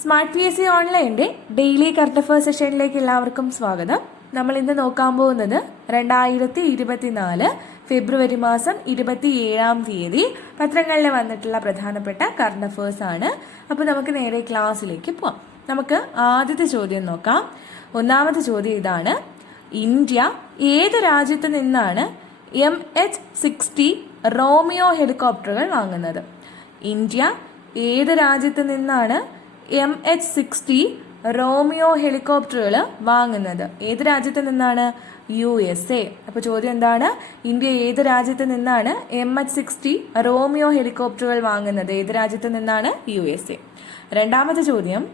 Smart P S C ഓൺലൈന്റെ daily current affairs സെഷനിലേക്ക് എല്ലാവർക്കും സ്വാഗതം. നമ്മൾ ഇന്ന് നോക്കാൻ പോകുന്നത് രണ്ടായിരത്തി ഇരുപത്തിനാല് ഫെബ്രുവരി മാസം ഇരുപത്തി ഏഴാം തീയതി പത്രങ്ങളിൽ വന്നിട്ടുള്ള പ്രധാനപ്പെട്ട കറണ്ട് അഫയേഴ്സ് ആണ്. അപ്പോൾ നമുക്ക് നേരെ ക്ലാസ്സിലേക്ക് പോവാം. നമുക്ക് ആദ്യത്തെ ചോദ്യം നോക്കാം. ഒന്നാമത്തെ ചോദ്യം ഇതാണ്. ഇന്ത്യ ഏത് രാജ്യത്ത് നിന്നാണ് എം എച്ച് സിക്സ്റ്റി റോമിയോ ഹെലികോപ്റ്ററുകൾ വാങ്ങുന്നത്? ഇന്ത്യ ഏത് രാജ്യത്ത് നിന്നാണ് എം എച്ച് സിക്സ്റ്റി റോമിയോ ഹെലികോപ്റ്ററുകൾ വാങ്ങുന്നത്. ഏത് രാജ്യത്ത് നിന്നാണ്? യു എസ് എ അപ്പോൾ ചോദ്യം എന്താണ്? ഇന്ത്യ ഏത് രാജ്യത്ത് നിന്നാണ് എം എച്ച് സിക്സ്റ്റി റോമിയോ ഹെലികോപ്റ്ററുകൾ വാങ്ങുന്നത്? ഏത് രാജ്യത്ത് നിന്നാണ്? യു എസ് എ രണ്ടാമത്തെ ചോദ്യം.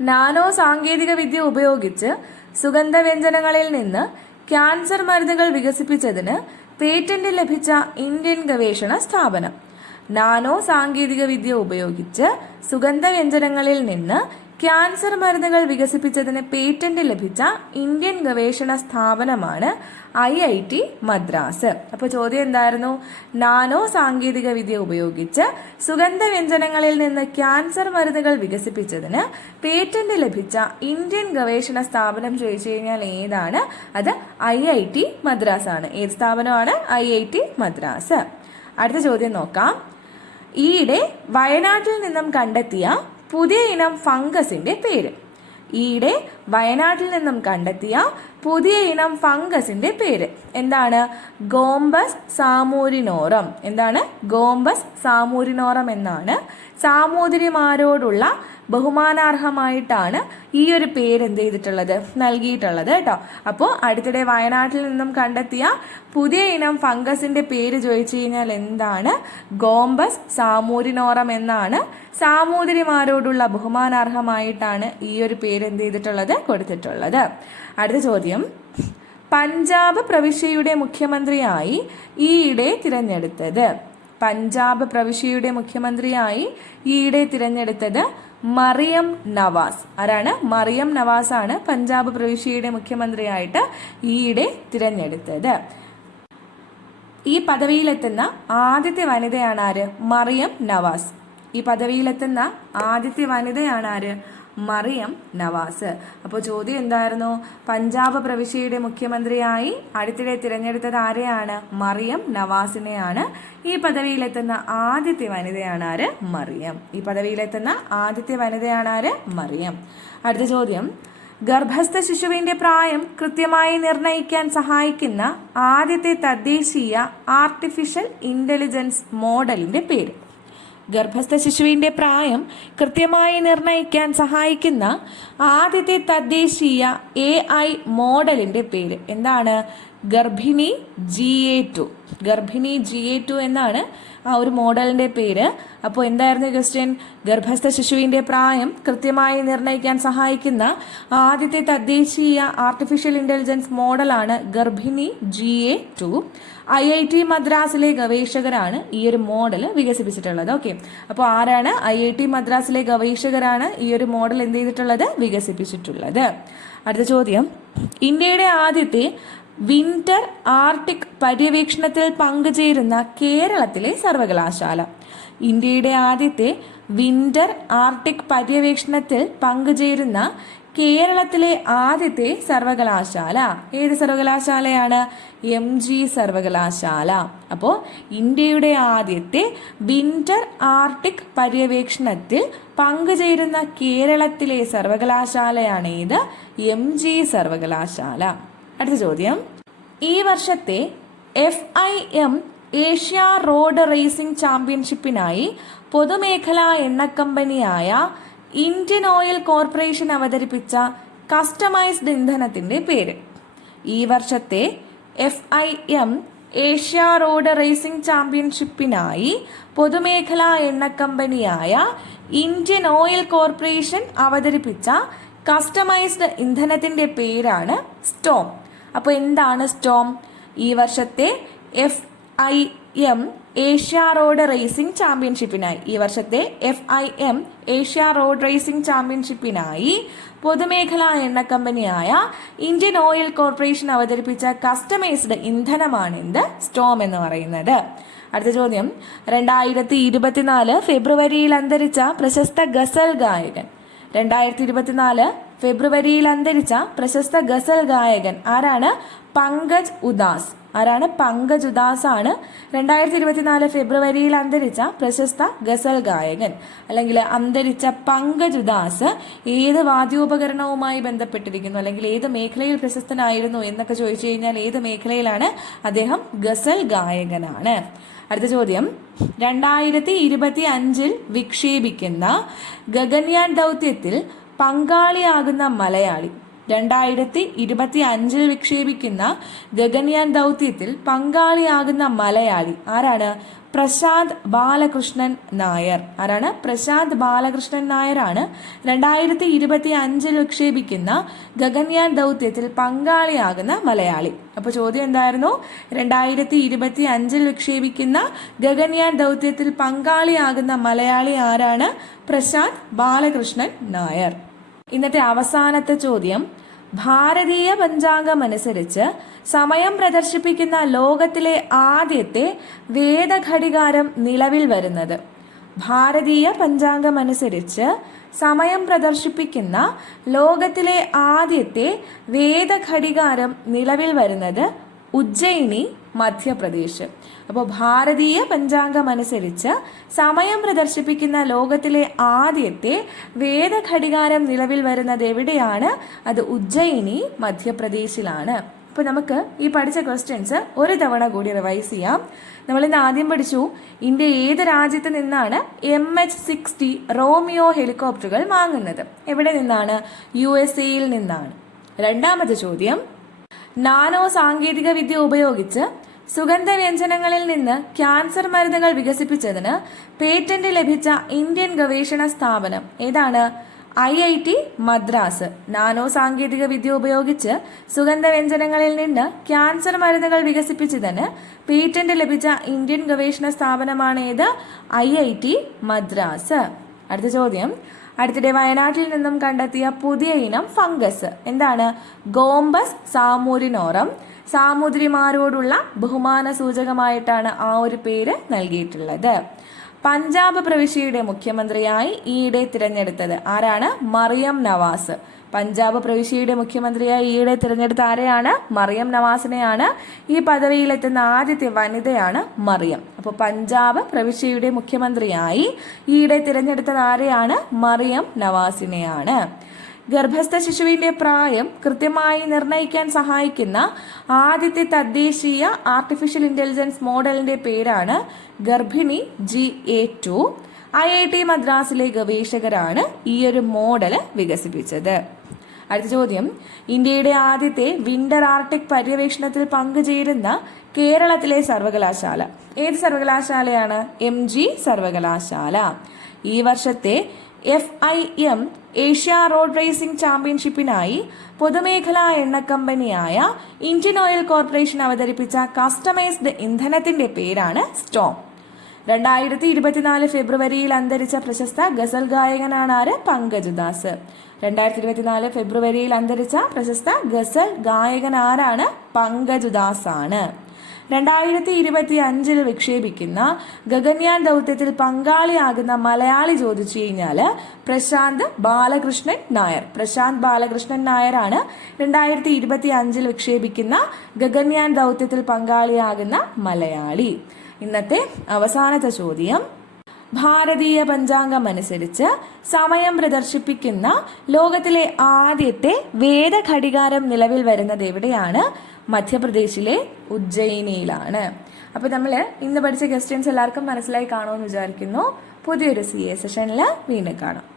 നാനോ സാങ്കേതിക വിദ്യ ഉപയോഗിച്ച് സുഗന്ധവ്യഞ്ജനങ്ങളിൽ നിന്ന് ക്യാൻസർ മരുന്നുകൾ വികസിപ്പിച്ചതിന് പേറ്റന്റ് ലഭിച്ച ഇന്ത്യൻ ഗവേഷണ സ്ഥാപനം. നാനോ സാങ്കേതിക വിദ്യ ഉപയോഗിച്ച് സുഗന്ധവ്യഞ്ജനങ്ങളിൽ നിന്ന് ക്യാൻസർ മരുന്നുകൾ വികസിപ്പിച്ചതിന് പേറ്റന്റ് ലഭിച്ച ഇന്ത്യൻ ഗവേഷണ സ്ഥാപനമാണ് ഐ ഐ ടി മദ്രാസ്. അപ്പോൾ ചോദ്യം എന്തായിരുന്നു? നാനോ സാങ്കേതിക വിദ്യ ഉപയോഗിച്ച് സുഗന്ധവ്യഞ്ജനങ്ങളിൽ നിന്ന് ക്യാൻസർ മരുന്നുകൾ വികസിപ്പിച്ചതിന് പേറ്റന്റ് ലഭിച്ച ഇന്ത്യൻ ഗവേഷണ സ്ഥാപനം ചോദിച്ചു കഴിഞ്ഞാൽ ഏതാണ്? അത് ഐ ഐ ടി മദ്രാസ് ആണ് ഏത് സ്ഥാപനമാണ്? I I T Madras. അടുത്ത ചോദ്യം നോക്കാം. ഈയിടെ വയനാട്ടിൽ നിന്നും കണ്ടെത്തിയ പുതിയ ഇനം ഫംഗസിന്റെ പേര്. ഈയിടെ വയനാട്ടിൽ നിന്നും കണ്ടെത്തിയ പുതിയ ഇനം ഫംഗസിന്റെ പേര്. എന്താണ്? ഗോംബസ് സാമൂരിനോറം. എന്താണ്? ഗോംബസ് സാമൂരിനോറം എന്നാണ്. സാമൂതിരിമാരോടുള്ള ബഹുമാനാർഹമായിട്ടാണ് ഈ ഒരു പേര് എന്ത് ചെയ്തിട്ടുള്ളത്? നൽകിയിട്ടുള്ളത് കേട്ടോ. അപ്പോൾ അടുത്തിടെ വയനാട്ടിൽ നിന്നും കണ്ടെത്തിയ പുതിയ ഇനം ഫംഗസിന്റെ പേര് ചോദിച്ചു കഴിഞ്ഞാൽ എന്താണ്? ഗോംബസ് സാമൂരിനോറം എന്നാണ്. സാമൂതിരിമാരോടുള്ള ബഹുമാനാർഹമായിട്ടാണ് ഈ ഒരു പേര് എന്ത് ചെയ്തിട്ടുള്ളത്? കൊടുത്തിട്ടുള്ളത്. അടുത്ത ചോദ്യം. പഞ്ചാബ് പ്രവിശ്യയുടെ മുഖ്യമന്ത്രിയായി ഈയിടെ തിരഞ്ഞെടുത്തത്. പഞ്ചാബ് പ്രവിശ്യയുടെ മുഖ്യമന്ത്രിയായി ഈയിടെ തിരഞ്ഞെടുത്തത് മറിയം നവാസ്. ആരാണ്? മറിയം നവാസ് ആണ് പഞ്ചാബ് പ്രവിശ്യയുടെ മുഖ്യമന്ത്രിയായിട്ട് ഈയിടെ തിരഞ്ഞെടുത്തത്. ഈ പദവിയിലെത്തുന്ന ആദ്യത്തെ വനിതയാണ് ആര് മറിയം നവാസ്. ഈ പദവിയിലെത്തുന്ന ആദ്യത്തെ വനിതയാണ് ആര് മറിയം നവാസ്. അപ്പോൾ ചോദ്യം എന്തായിരുന്നു? പഞ്ചാബ് പ്രവിശ്യയുടെ മുഖ്യമന്ത്രിയായി അടുത്തിടെ തിരഞ്ഞെടുത്തത് ആരെയാണ്? മറിയം നവാസിനെയാണ്. ഈ പദവിയിലെത്തുന്ന ആദ്യത്തെ വനിതയാണ് ആര്? മറിയം. ഈ പദവിയിലെത്തുന്ന ആദ്യത്തെ വനിതയാണ് ആര്? മറിയം. അടുത്ത ചോദ്യം. ഗർഭസ്ഥ ശിശുവിന്റെ പ്രായം കൃത്യമായി നിർണയിക്കാൻ സഹായിക്കുന്ന ആദ്യത്തെ തദ്ദേശീയ ആർട്ടിഫിഷ്യൽ ഇന്റലിജൻസ് മോഡലിന്റെ പേര്. ഗർഭസ്ഥ ശിശുവിന്റെ പ്രായം കൃത്യമായി നിർണയിക്കാൻ സഹായിക്കുന്ന ആദ്യത്തെ തദ്ദേശീയ എ ഐ മോഡലിന്റെ പേര്. എന്താണ്? Garbhini G A two Garbhini G A two എന്നാണ് ആ ഒരു മോഡലിന്റെ പേര്. അപ്പോൾ എന്തായിരുന്നു ക്വസ്റ്റ്യൻ ഗർഭസ്ഥ ശിശുവിന്റെ പ്രായം കൃത്യമായി നിർണയിക്കാൻ സഹായിക്കുന്ന ആദ്യത്തെ തദ്ദേശീയ ആർട്ടിഫിഷ്യൽ ഇന്റലിജൻസ് മോഡലാണ് Garbhini G A two I I T മദ്രാസിലെ ഗവേഷകരാണ് ഈ ഒരു മോഡൽ വികസിപ്പിച്ചിട്ടുള്ളത്. ഓക്കെ. അപ്പോൾ ആരാണ് ഐ ഐ ടി മദ്രാസിലെ ഗവേഷകരാണ് ഈ ഒരു മോഡൽ എന്ത് ചെയ്തിട്ടുള്ളത്? വികസിപ്പിച്ചിട്ടുള്ളത്. അടുത്ത ചോദ്യം. ഇന്ത്യയുടെ ആദ്യത്തെ വിന്റർ ആർട്ടിക് പര്യവേക്ഷണത്തിൽ പങ്കുചേരുന്ന കേരളത്തിലെ സർവകലാശാല. ഇന്ത്യയുടെ ആദ്യത്തെ വിന്റർ ആർട്ടിക് പര്യവേക്ഷണത്തിൽ പങ്കുചേരുന്ന കേരളത്തിലെ ആദ്യത്തെ സർവകലാശാല. ഏത് സർവകലാശാലയാണ്? എം ജി സർവകലാശാല. അപ്പോൾ ഇന്ത്യയുടെ ആദ്യത്തെ വിന്റർ ആർട്ടിക് പര്യവേക്ഷണത്തിൽ പങ്കുചേരുന്ന കേരളത്തിലെ സർവകലാശാലയാണ് ഏത്? എം ജി സർവകലാശാല. അടുത്ത ചോദ്യം. ഈ വർഷത്തെ F I M Asia road racing ചാമ്പ്യൻഷിപ്പിനായി പൊതുമേഖലാ എണ്ണക്കമ്പനിയായ ഇന്ത്യൻ ഓയിൽ കോർപ്പറേഷൻ അവതരിപ്പിച്ച കസ്റ്റമൈസ്ഡ് ഇന്ധനത്തിന്റെ പേര്. ഈ വർഷത്തെ F I M Asia road racing ചാമ്പ്യൻഷിപ്പിനായി പൊതുമേഖലാ എണ്ണക്കമ്പനിയായ ഇന്ത്യൻ ഓയിൽ കോർപ്പറേഷൻ അവതരിപ്പിച്ച കസ്റ്റമൈസ്ഡ് ഇന്ധനത്തിന്റെ പേരാണ് സ്റ്റോം. അപ്പോൾ എന്താണ് സ്റ്റോം? ഈ വർഷത്തെ F I M Asia road racing ചാമ്പ്യൻഷിപ്പിനായി. ഈ വർഷത്തെ F I M Asia road racing ചാമ്പ്യൻഷിപ്പിനായി പൊതുമേഖലാ എണ്ണ കമ്പനിയായ ഇന്ത്യൻ ഓയിൽ കോർപ്പറേഷൻ അവതരിപ്പിച്ച കസ്റ്റമൈസ്ഡ് ഇന്ധനമാണ് എന്ത് സ്റ്റോം എന്ന് പറയുന്നത്. അടുത്ത ചോദ്യം. രണ്ടായിരത്തി ഇരുപത്തിനാല് ഫെബ്രുവരിയിൽ അന്തരിച്ച പ്രശസ്ത ഗസൽ ഗായകൻ. രണ്ടായിരത്തി ഇരുപത്തിനാല് ഫെബ്രുവരിയിൽ അന്തരിച്ച പ്രശസ്ത ഗസൽ ഗായകൻ ആരാണ്? പങ്കജ് ഉദാസ്. ആരാണ്? പങ്കജ് ഉദാസ് ആണ് രണ്ടായിരത്തി ഇരുപത്തിനാല് ഫെബ്രുവരിയിൽ അന്തരിച്ച പ്രശസ്ത ഗസൽ ഗായകൻ. അല്ലെങ്കിൽ അന്തരിച്ച പങ്കജ് ഉദാസ് ഏത് വാദ്യോപകരണവുമായി ബന്ധപ്പെട്ടിരിക്കുന്നു? അല്ലെങ്കിൽ ഏത് മേഖലയിൽ പ്രശസ്തനായിരുന്നു എന്നൊക്കെ ചോദിച്ചു കഴിഞ്ഞാൽ ഏത് മേഖലയിലാണ് അദ്ദേഹം ഗസൽ ഗായകനാണ്? അടുത്ത ചോദ്യം. രണ്ടായിരത്തി ഇരുപത്തി അഞ്ചിൽ വിക്ഷേപിക്കുന്ന ഗഗൻയാൻ ദൗത്യത്തിൽ പങ്കാളിയാകുന്ന മലയാളി. രണ്ടായിരത്തി ഇരുപത്തി അഞ്ചിൽ വിക്ഷേപിക്കുന്ന ഗഗൻയാൻ ദൗത്യത്തിൽ പങ്കാളിയാകുന്ന മലയാളി ആരാണ്? പ്രശാന്ത് ബാലകൃഷ്ണൻ നായർ. ആരാണ്? പ്രശാന്ത് ബാലകൃഷ്ണൻ നായരാണ് രണ്ടായിരത്തി ഇരുപത്തി അഞ്ചിൽ വിക്ഷേപിക്കുന്ന ഗഗൻയാൻ ദൗത്യത്തിൽ പങ്കാളിയാകുന്ന മലയാളി. അപ്പോൾ ചോദ്യം എന്തായിരുന്നു? രണ്ടായിരത്തി ഇരുപത്തി അഞ്ചിൽ വിക്ഷേപിക്കുന്ന ഗഗൻയാൻ ദൗത്യത്തിൽ പങ്കാളിയാകുന്ന മലയാളി ആരാണ്? പ്രശാന്ത് ബാലകൃഷ്ണൻ നായർ. ഇന്നത്തെ അവസാനത്തെ ചോദ്യം. ഭാരതീയ പഞ്ചാംഗം അനുസരിച്ച് സമയം പ്രദർശിപ്പിക്കുന്ന ലോകത്തിലെ ആദ്യത്തെ വേദഘടികാരം നിലവിൽ വരുന്നത്. ഭാരതീയ പഞ്ചാംഗം അനുസരിച്ച് സമയം പ്രദർശിപ്പിക്കുന്ന ലോകത്തിലെ ആദ്യത്തെ വേദഘടികാരം നിലവിൽ വരുന്നത് ഉജ്ജയിനി മധ്യപ്രദേശ്. അപ്പോൾ ഭാരതീയ പഞ്ചാംഗം അനുസരിച്ച് സമയം പ്രദർശിപ്പിക്കുന്ന ലോകത്തിലെ ആദ്യത്തെ വേദഘടികാരം നിലവിൽ വരുന്നത് എവിടെയാണ്? അത് ഉജ്ജയിനി മധ്യപ്രദേശിലാണ്. അപ്പോൾ നമുക്ക് ഈ പഠിച്ച ക്വസ്റ്റ്യൻസ് ഒരു തവണ കൂടി റിവൈസ് ചെയ്യാം. നമ്മൾ ഇന്ന് ആദ്യം പഠിച്ചു ഇന്ത്യ ഏത് രാജ്യത്ത് നിന്നാണ് എം എച്ച് സിക്സ്റ്റി റോമിയോ ഹെലികോപ്റ്ററുകൾ വാങ്ങുന്നത്? എവിടെ നിന്നാണ്? യു എസ് എയിൽ നിന്നാണ്. രണ്ടാമത്തെ ചോദ്യം നാനോ സാങ്കേതിക വിദ്യ ഉപയോഗിച്ച് സുഗന്ധവ്യഞ്ജനങ്ങളിൽ നിന്ന് ക്യാൻസർ മരുന്നുകൾ വികസിപ്പിച്ചതിന് പേറ്റന്റ് ലഭിച്ച ഇന്ത്യൻ ഗവേഷണ സ്ഥാപനം ഏതാണ്? I I T Madras. Nano സാങ്കേതിക വിദ്യ ഉപയോഗിച്ച് സുഗന്ധവ്യഞ്ജനങ്ങളിൽ നിന്ന് ക്യാൻസർ മരുന്നുകൾ വികസിപ്പിച്ചതിന് പേറ്റന്റ് ലഭിച്ച ഇന്ത്യൻ ഗവേഷണ സ്ഥാപനമാണ് ഏത് ഐ ഐ ടി മദ്രാസ്. അടുത്ത ചോദ്യം. അടുത്തിടെ വയനാട്ടിൽ നിന്നും കണ്ടെത്തിയ പുതിയ ഇനം ഫംഗസ്. എന്താണ്? ഗോംബസ് സാമൂരിനോറം സാമുദ്രിമാരോടുള്ള ബഹുമാന സൂചകമായിട്ടാണ് ആ ഒരു പേര് നൽകിയിട്ടുള്ളത്. പഞ്ചാബ് പ്രവിശ്യയുടെ മുഖ്യമന്ത്രിയായി ഈയിടെ തിരഞ്ഞെടുത്തത് ആരാണ്? മറിയം നവാസ്. പഞ്ചാബ് പ്രവിശ്യയുടെ മുഖ്യമന്ത്രിയായി ഈയിടെ തിരഞ്ഞെടുത്ത ആരെയാണ്? മറിയം നവാസിനെയാണ്. ഈ പദവിയിലെത്തുന്ന ആദ്യത്തെ വനിതയാണ് മറിയം. അപ്പോൾ പഞ്ചാബ് പ്രവിശ്യയുടെ മുഖ്യമന്ത്രിയായി ഈയിടെ തിരഞ്ഞെടുത്തത് ആരെയാണ്? മറിയം നവാസിനെയാണ്. ഗർഭസ്ഥ ശിശുവിന്റെ പ്രായം കൃത്യമായി നിർണയിക്കാൻ സഹായിക്കുന്ന ആദ്യത്തെ തദ്ദേശീയ ആർട്ടിഫിഷ്യൽ ഇന്റലിജൻസ് മോഡലിന്റെ പേരാണ് Garbhini G A two I I T മദ്രാസിലെ ഗവേഷകരാണ് ഈ ഒരു മോഡൽ വികസിപ്പിച്ചത്. അടുത്ത ചോദ്യം. ഇന്ത്യയുടെ ആദ്യത്തെ വിന്റർ ആർട്ടിക് പര്യവേഷണത്തിൽ പങ്കുചേരുന്ന കേരളത്തിലെ സർവകലാശാല. ഏത് സർവകലാശാലയാണ്? എം ജി സർവകലാശാല. ഈ വർഷത്തെ F I M Asia road racing ചാമ്പ്യൻഷിപ്പിനായി പൊതുമേഖലാ എണ്ണ കമ്പനിയായ ഇന്ത്യൻ ഓയിൽ കോർപ്പറേഷൻ അവതരിപ്പിച്ച കസ്റ്റമൈസ്ഡ് ഇന്ധനത്തിന്റെ പേരാണ് സ്റ്റോം. രണ്ടായിരത്തി ഇരുപത്തിനാല് ഫെബ്രുവരിയിൽ അന്തരിച്ച പ്രശസ്ത ഗസൽ ഗായകനാണ് ആര്? പങ്കജ് ദാസ്. രണ്ടായിരത്തി ഇരുപത്തിനാല് ഫെബ്രുവരിയിൽ അന്തരിച്ച പ്രശസ്ത ഗസൽ ഗായകൻ ആരാണ്? പങ്കജ് ദാസ് ആണ് രണ്ടായിരത്തി ഇരുപത്തി അഞ്ചിൽ വിക്ഷേപിക്കുന്ന ഗഗൻയാൻ ദൗത്യത്തിൽ പങ്കാളിയാകുന്ന മലയാളി ചോദിച്ചു കഴിഞ്ഞാൽ പ്രശാന്ത് ബാലകൃഷ്ണൻ നായർ. പ്രശാന്ത് ബാലകൃഷ്ണൻ നായരാണ് രണ്ടായിരത്തി ഇരുപത്തി അഞ്ചിൽ വിക്ഷേപിക്കുന്ന ഗഗൻയാൻ ദൗത്യത്തിൽ പങ്കാളിയാകുന്ന മലയാളി. ഇന്നത്തെ അവസാനത്തെ ചോദ്യം. ഭാരതീയ പഞ്ചാംഗം അനുസരിച്ച് സമയം പ്രദർശിപ്പിക്കുന്ന ലോകത്തിലെ ആദ്യത്തെ വേദഘടികാരം നിലവിൽ വരുന്നത് എവിടെയാണ്? മധ്യപ്രദേശിലെ ഉജ്ജയിനിയിലാണ്. അപ്പോൾ നമ്മൾ ഇന്ന് പഠിച്ച ക്വസ്റ്റ്യൻസ് എല്ലാവർക്കും മനസ്സിലായി കാണുമെന്ന് വിചാരിക്കുന്നു. പുതിയൊരു സി എ സെഷനിൽ വീണ്ടും കാണാം.